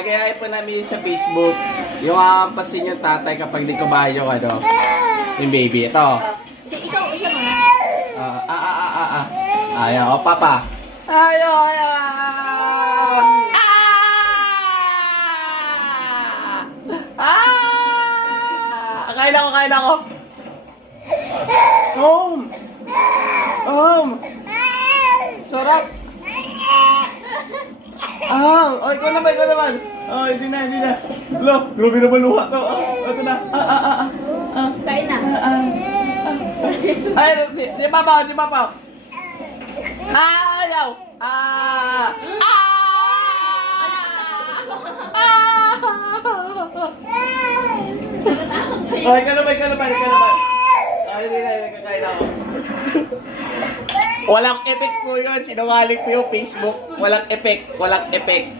Gagayahin po namin sa Facebook. Yung ampasin yung tatay kapag di kumain yung yung baby. Ito. Ikaw mo na. Ayaw, papa. Ayaw. Kain ako. Sarap. Oy, ikaw naman. Oy, hindi na. Lo, grabe naman luha to. Ito na. Kain na. Ay, di babaw. Ayaw. Ay, ka naman. Ay, hindi na, kakain ako. Walang effect po yun. Sinungaling po yung Facebook. Walang effect.